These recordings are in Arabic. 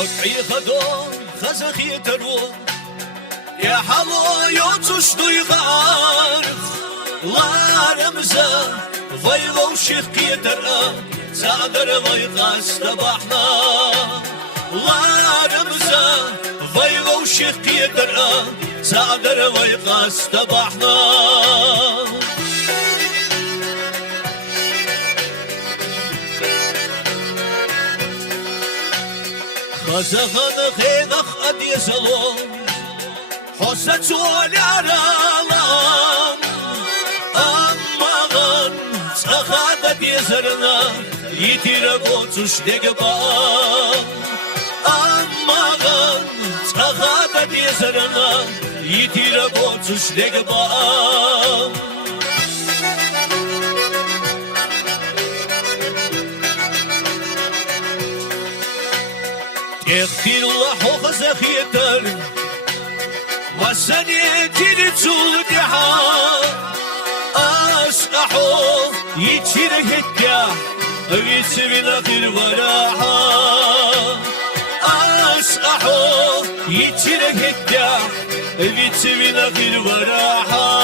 ركعي خدون خزخي تروح يا حلو يوتش ديغارف لا رمزة فيلو شيخ كيتر سادر ويقاس تبحنا لا رمزة فيلو شيخ كيتر سادر ويقاس تبحنا خزخن خيغخ أدي زلون حسة والعرالان أمغن سخادة يزرنا يتير قوتش دقبان أمغن سخادة يزرنا يتير قوتش دقبان اختير الله خزخيتر وسني تلتول دحا أسقحو يتشير هكا ويتسمين خير وراحا أسقحو يتشير هكا ويتسمين خير وراحا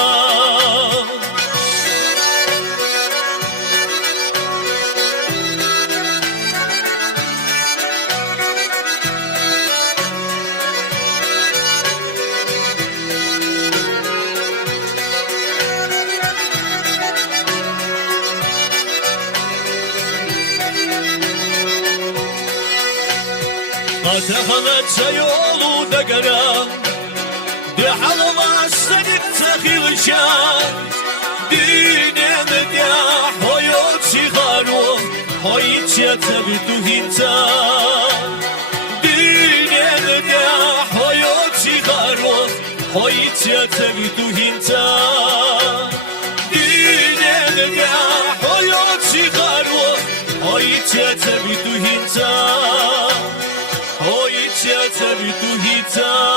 أتخلت سيولو دقرا دي حلوة سنك تخيل شان ديني مديح هايوت سيغارو هايت يتبتو هنتا ديني مديح هايوت سيغارو هايت يتبتو هنتا ديني مديح هايوت سيغارو هايت يتبتو هنتا Oi, tia, tia, tu hita.